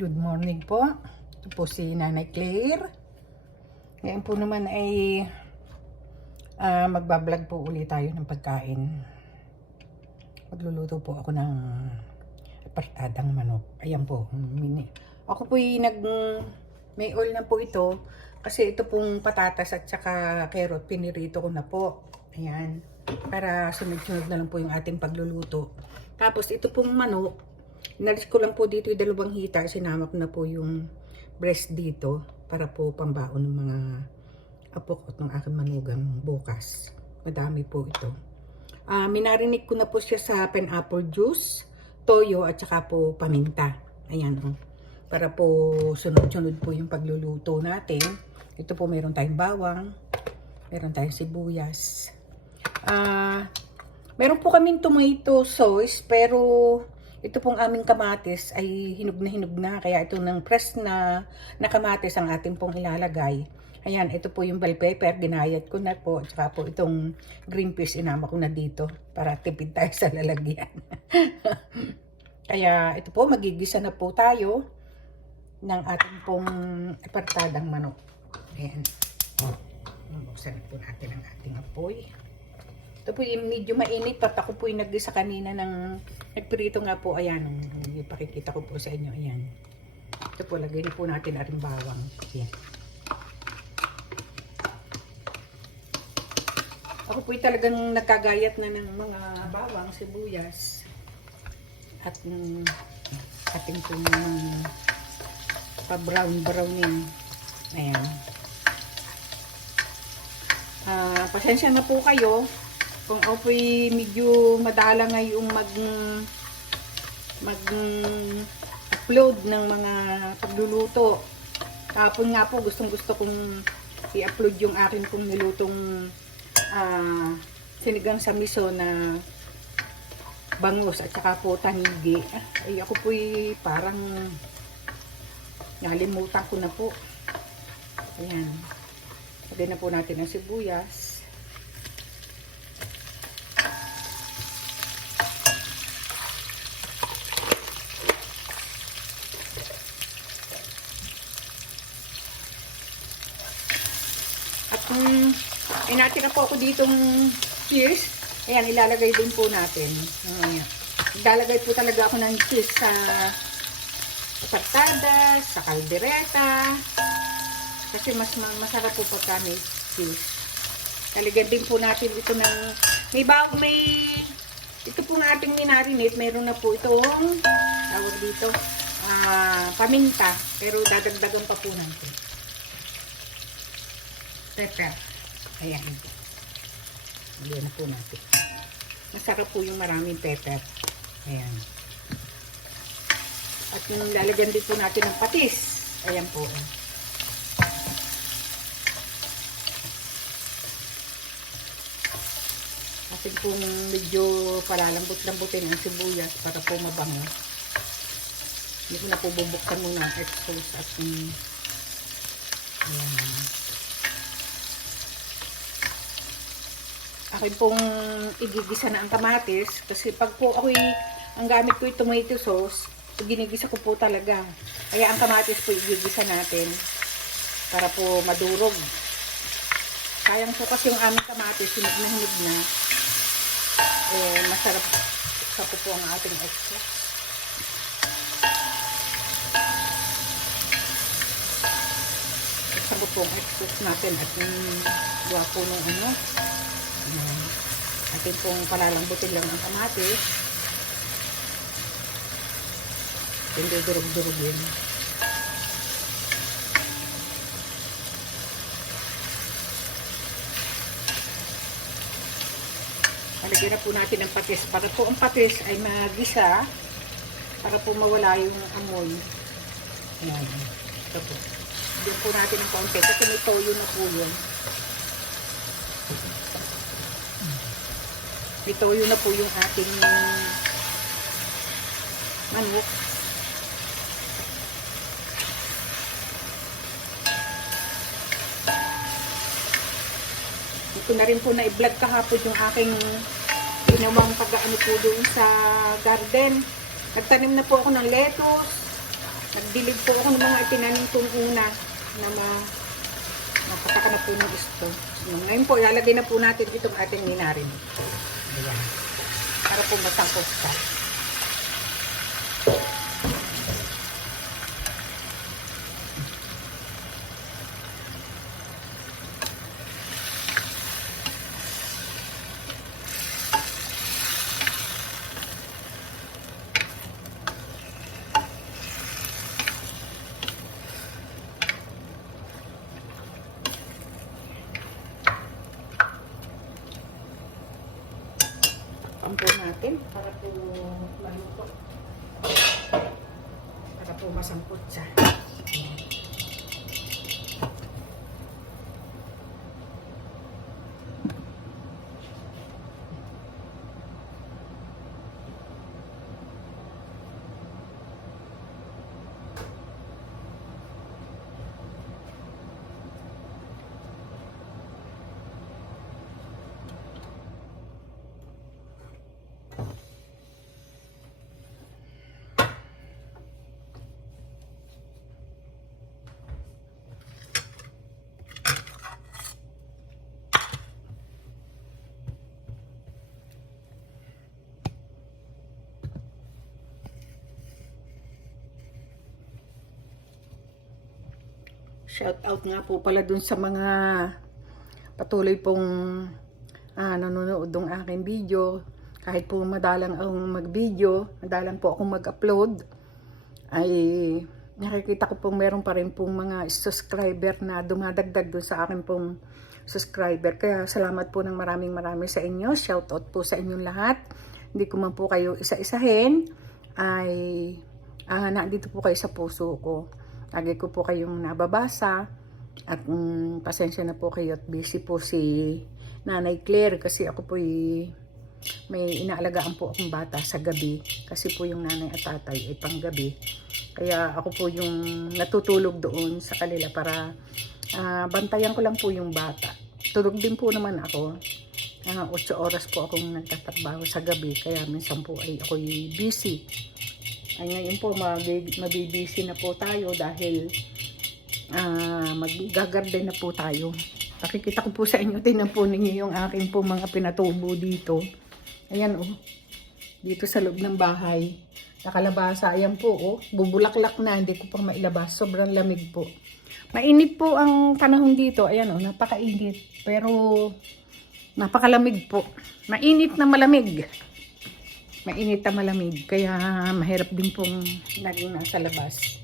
Good morning po. Ito po si Nanay Claire. Ngayon po naman ay ah, magbablog po ulit tayo ng pagkain. Magluluto po ako ng partadang manok. Ayan po. Mini. Ako po nag... May oil na po ito. Kasi ito pong patatas at saka carrot pinirito ko na po. Ayan. Para sunod-sunod na lang po yung ating pagluluto. Tapos ito pong manok, Inalis ko lang po dito yung dalawang hita. Sinama ko na po yung breast dito para po pambaon ng mga apo ko at ng aking manugang bukas. Madami po ito. Ah, minarinig ko na po siya sa pineapple juice, toyo at saka po paminta. Ayan oh. Para po sunod-sunod po yung pagluluto natin. Ito po meron tayong bawang, meron tayong sibuyas. Ah, meron po kaming tomato sauce pero ito pong aming kamatis ay hinog na hinog na. Kaya ito ng press na, na kamatis ang ating pong ilalagay. Ayan, ito po yung bell pepper. Ginayat ko na po. At saka po itong green peas inama ko na dito. Para tipid tayo sa lalagyan. Kaya ito po, magigisa na po tayo ng ating pong apartadang manok. Ayan. Buksan po natin ang ating apoy. Ito po yung medyo mainit pat ako po yung naggisa kanina ng nagprito nga po. Ayan ipakikita ko po sa inyo. Ayan. Ito po lagay na po natin ating bawang. Ayan. Ako po talagang nagkagayat na ng mga bawang sibuyas at ng ating po yung pa brown browning ayan. Ah, pasensya na po kayo kung ako po'y medyo madala ngayong mag mag upload ng mga pagluluto. Tapon nga po, gustong gusto kong i-upload yung akin kong nilutong ah, sinigang sa miso na bangus at saka po tanigi. Ay ako po'y parang nalimutan ko na po. Ayan. Lagay na po natin ang sibuyas. At kung um, inatin na po ako ditong cheese, ayan, ilalagay din po natin. Ayan. Ilalagay po talaga ako ng cheese sa patatas, sa kaldereta, kasi mas ma- masarap po pagka may cheese. Talagyan din po natin ito ng may bago may ito pong ating minarinate, meron na po itong tawag dito ah, paminta, pero dadagdagan pa po natin. Pepper. Ayan. Ayan na po natin. Masarap po yung maraming pepper. Ayan. At yung lalagyan din po natin ng patis. Ayan po. Atin pong medyo palalambot-lambutin ang sibuyas para po mabango. Hindi ko na po bubuksan muna ang exposed at um, ayan. Akin pong igigisa na ang kamatis kasi pag po ako'y ang gamit ko yung tomato sauce, ginigisa ko po talaga. Kaya ang kamatis po igigisa natin para po madurog. Sayang po kasi yung aming kamatis, hinog na hinog na. Eh, masarap sa po po ang ating extra. Sa po po ang extra natin at yung gwapo ng ano. Ayan. Atin pong palalambutin lang ang kamatis. Hindi durog-durog yun. Palagyan na po natin ang patis para po ang patis ay magisa para po mawala yung amoy. Ayan. Ito po. Bigyan po natin ng kaunti kasi may toyo na po yun. May toyo na po yung ating manok. Ito na rin po na i-vlog kahapon yung aking ginawang pag-ano po doon sa garden. Nagtanim na po ako ng lettuce, Nagdilig po ako ng mga itinanim kong una na ma nakataka na po ng gusto. So, ngayon po, ilalagay na po natin itong ating minarin. Ayan. Para po matangkot siya. Ang po natin para po maluto. Para po masangkot siya. Shout out nga po pala dun sa mga patuloy pong ah, nanonood ng aking video. Kahit po madalang ang mag-video, madalang po akong mag-upload, ay nakikita ko pong meron pa rin pong mga subscriber na dumadagdag dun sa akin pong subscriber. Kaya salamat po ng maraming maraming sa inyo. Shout out po sa inyong lahat. Hindi ko man po kayo isa-isahin. Ay ah, nandito po kayo sa puso ko. Lagi ko po kayong nababasa. At mm, pasensya na po kayo at busy po si Nanay Claire kasi ako po may inaalagaan po akong bata sa gabi kasi po yung nanay at tatay ay panggabi. Kaya ako po yung natutulog doon sa kanila para ah, bantayan ko lang po yung bata. Tulog din po naman ako. Ah, 8 oras po akong nagtatrabaho sa gabi kaya minsan po ay ako'y busy. Ay ngayon po mabi- mabibisi na po tayo dahil ah maggagarden na po tayo. Nakikita ko po sa inyo, tingnan po ninyo yung aking po mga pinatubo dito. Ayan oh, dito sa loob ng bahay. Nakalabasa, ayan po oh, bubulaklak na, hindi ko pa mailabas. Sobrang lamig po. Mainit po ang panahon dito, ayan oh, napakainit. Pero napakalamig po. Mainit na malamig mainit na malamig kaya mahirap din pong naging nasa labas.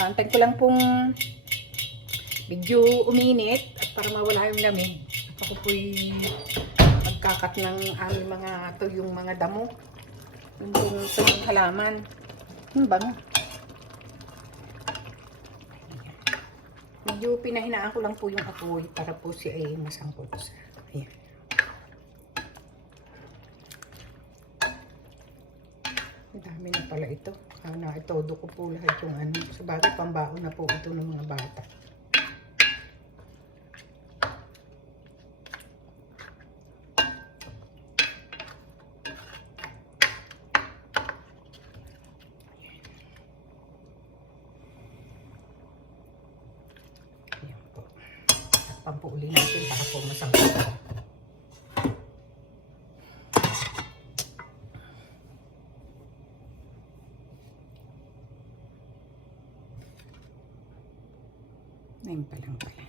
Antay ko lang pong medyo uminit at para mawala yung lamig. Ako po'y magkakat ng aming mga to yung mga damo. Yung pong halaman. Yung bang? Medyo pinahinaan ko lang po yung apoy para po siya ay masangkot sa ayan Ang dami na pala ito. Na itodo ko po lahat yung ano. Sa bagay, pambaon na po ito ng mga bata. Ayan po. Takpan po uli natin para po masangkot. Ngayon pa lang pala.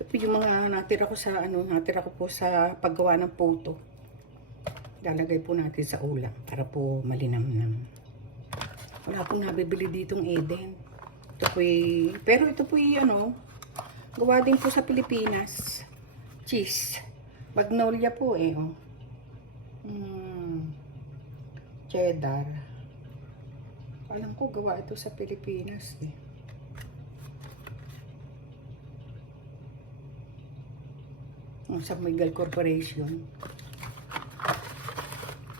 Ito yung mga natira ko sa ano, natira ko po sa paggawa ng puto. Lalagay po natin sa ulam para po malinamnam. Wala pong nabibili ditong Eden. Ito po pero ito po ano, gawa din po sa Pilipinas. Cheese. Magnolia po eh, oh. Mm. Cheddar. Alam ko gawa ito sa Pilipinas eh. San Miguel Corporation.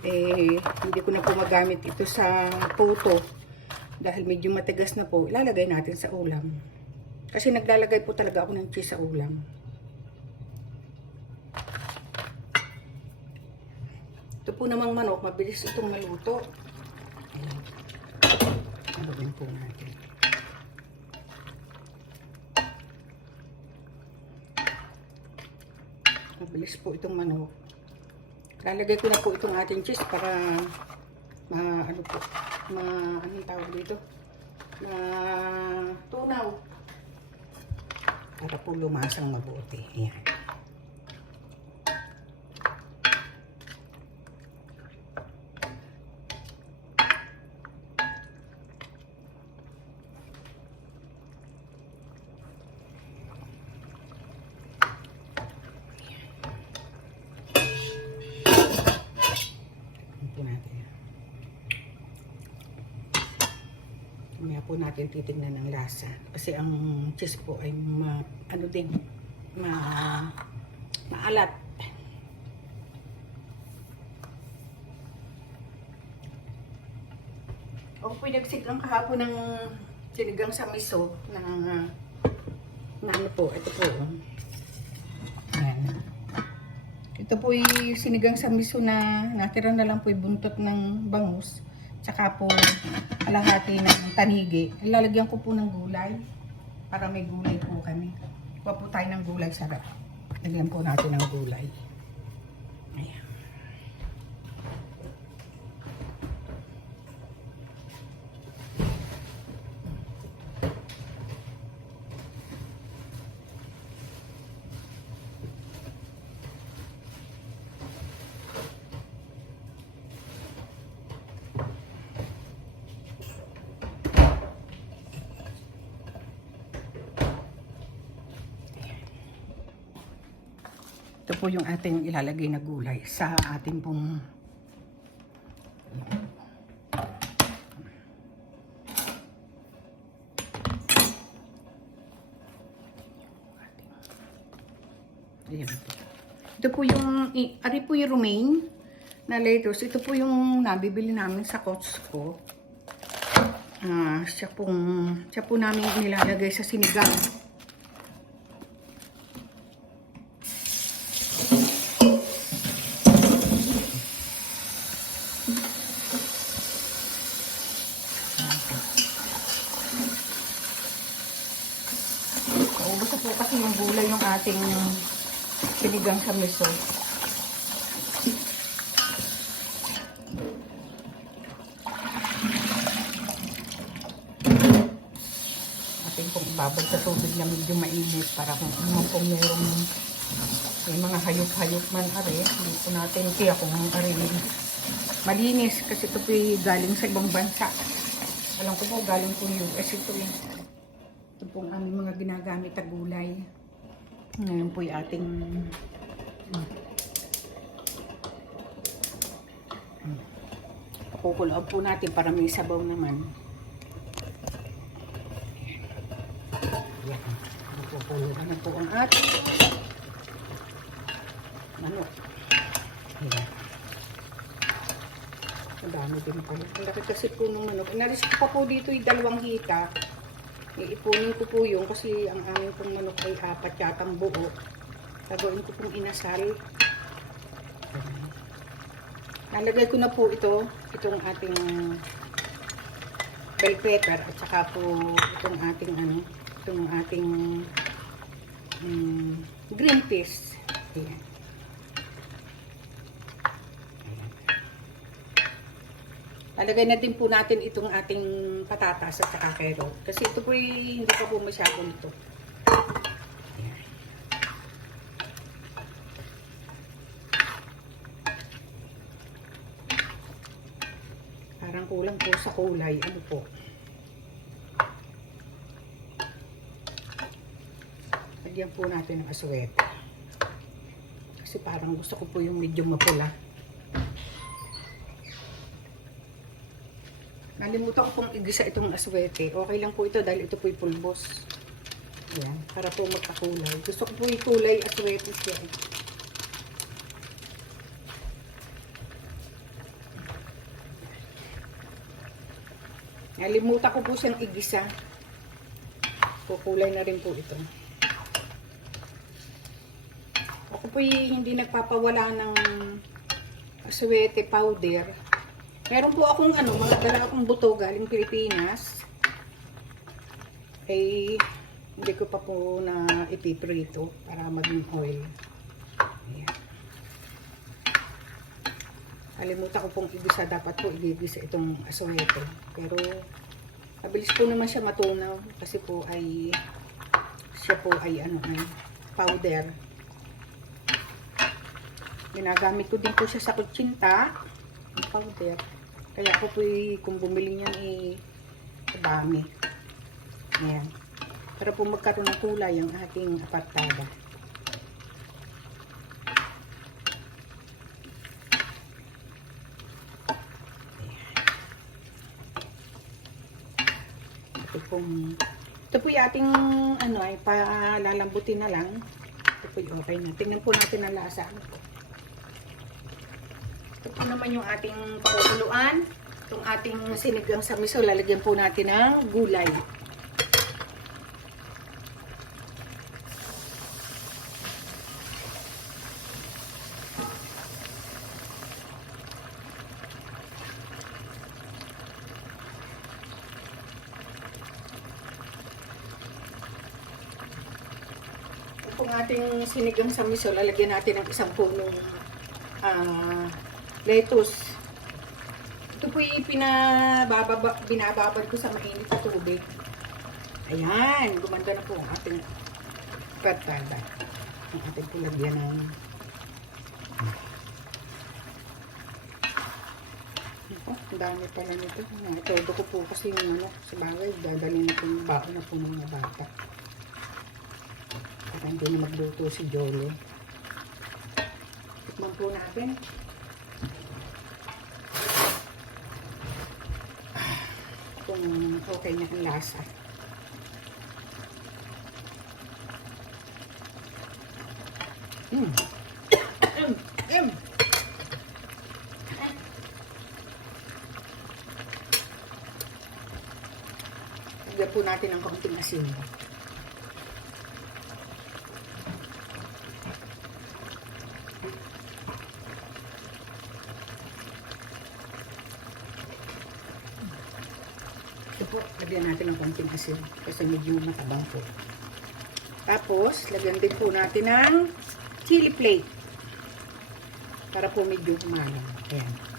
Eh, hindi ko na po magamit ito sa puto. Dahil medyo matigas na po, ilalagay natin sa ulam. Kasi naglalagay po talaga ako ng cheese sa ulam. Ito po namang manok, mabilis itong maluto. Halugin po natin. Mabilis po itong manok. Lalagay ko na po itong ating cheese para ma ano po, ma anong tawag dito? Ma tunaw. Para po lumasang mabuti. Ayan. Ito natin. Mamaya po natin titignan ng lasa. Kasi ang cheese po ay ma, ano din, ma, maalat. Ako po nagsiglang kahapon ng sinigang sa miso na, na ano po, ito po. Ayan. Ito po yung sinigang sa miso na natira na lang po yung buntot ng bangus. Tsaka po alahati ng tanigi. Ilalagyan ko po ng gulay para may gulay po kami. Kuha po tayo ng gulay sarap. Lagyan po natin ng gulay. Ayan. Ito po yung ating ilalagay na gulay sa ating pong Ayan. Ito po yung, ari po yung romaine na lettuce. Ito po yung nabibili namin sa Costco. Ah, siya pong, siya po namin nilalagay sa sinigang. Ubus na po kasi yung gulay yung ating sinigang sa miso. Ating pong ibabad sa tubig na medyo mainit para kung ano pong merong may mga hayop-hayop man are, hindi po natin kaya kung are malinis kasi ito po galing sa ibang bansa. Alam ko po galing po US ito eh. Ito pong aming mga ginagamit na gulay. Ngayon po yung ating Pakukulob po natin para may sabaw naman. Yan. Napupulo naman po ang ating manok. Yan. Ang dami din pala. Ang laki kasi po ng manok. Inalis ko pa po dito yung dalawang hita. Iipunin ko po yung kasi ang aming pong manok ay apat yatang buo. Gagawin ko pong inasal. Nalagay ko na po ito, itong ating bell pepper at saka po itong ating ano, itong ating um, green peas. Ayan. Lalagay na din po natin itong ating patatas at saka carrot. Kasi ito po ay hindi pa po masyado ito. Kulang po sa kulay. Ano po? Lagyan po natin ng aswete. Kasi parang gusto ko po yung medyo mapula. Nalimutan ko pong igisa itong aswete. Okay lang po ito dahil ito po yung pulbos. Ayan, para po magkakulay. Gusto ko po yung kulay aswete siya. eh. Nalimutan ko po siyang igisa. Kukulay na rin po ito. Ako po hindi nagpapawala ng aswete powder. Meron po akong ano, mga dala akong buto galing Pilipinas. Eh, hindi ko pa po na ipiprito para maging oil. Ayan. Kalimutan ko pong igisa. Dapat po igigisa itong aswete. Pero, mabilis po naman siya matunaw. Kasi po ay, siya po ay ano, ay powder. Ginagamit ko din po siya sa kutsinta. Yung powder. Kaya ako po kung bumili niyan eh, dami. Ayan. Para po magkaroon ng kulay ang ating apartada. Pong ito po yung ano ay palalambutin na lang. Ito po yung okay na. Tingnan po natin ang lasa. Ito po naman yung ating pakukuluan. Itong ating sinigang sa miso, lalagyan po natin ng gulay. Ito pong ating sinigang sa miso, lalagyan natin ng isang punong ah, lettuce. Ito po yung pinabababa, binababad ko sa mainit na tubig. Ayan, gumanda na po ang ating patada. Ang ating pinagyan ng Ako, ang dami pala nito. Ah, Todo ko po kasi yung ano, sa bagay, dadalhin po yung baon na po mga bata. Para hindi na magluto si Jolo. Tikman po natin. kung okay na ang lasa. Mm. Mm. Lagyan po natin ng kaunting asin po, lagyan natin ng konting asin kasi medyo matabang po. Tapos, lagyan din po natin ng chili flake para po medyo umalang. Ayan.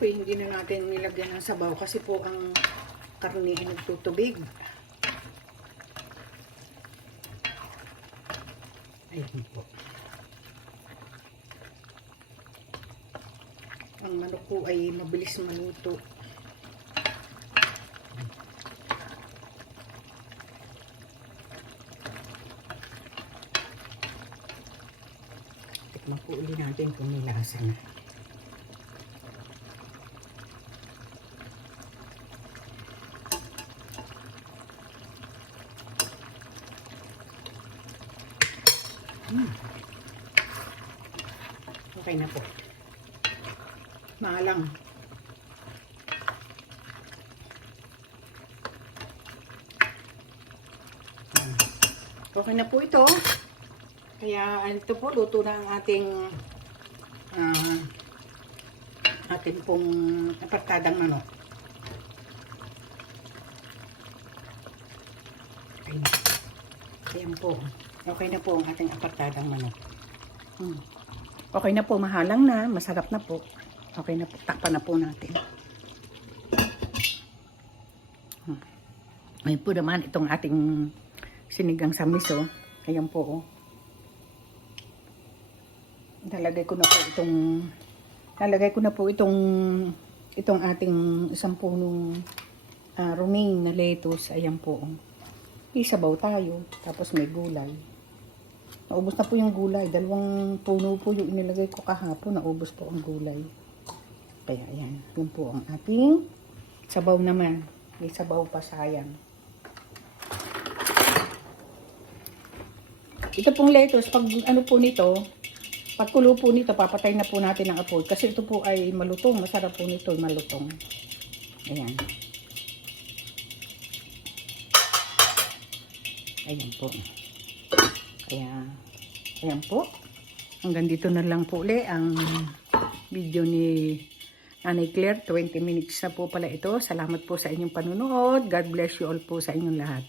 Po hindi na natin nilagyan ng sabaw kasi po ang karne ay nagtutubig. Ayan po. Ang manok po ay mabilis maluto. Tikman po uli natin kung may lasa na. Mm. Okay na po. Maalang. Mm. Okay na po ito. Kaya ito po, luto na ang ating ah, ating pong apartadang manok. Na. Ayan po. Okay na po ang ating apartadang manok. Hmm. Okay na po, mahalang na, masarap na po. Okay na po, takpan na po natin. Hmm. Ngayon po naman itong ating sinigang sa miso. Ayan po. Oh. Nalagay ko na po itong nalagay ko na po itong itong ating isang punong uh, romaine na lettuce. Ayan po. Oh. Isabaw tayo. Tapos may gulay. Naubos na po yung gulay. Dalawang puno po yung inilagay ko kahapon. Naubos po ang gulay. Kaya ayan. Yun po ang ating sabaw naman. May sabaw pa sayang. Ito pong lettuce, pag ano po nito, pag kulo po nito, papatay na po natin ang apoy. Kasi ito po ay malutong. Masarap po nito, malutong. Ayan. Ayan po. Kaya, ayan po. Hanggang dito na lang po uli ang video ni Nanay Claire. 20 minutes na po pala ito. Salamat po sa inyong panunood. God bless you all po sa inyong lahat.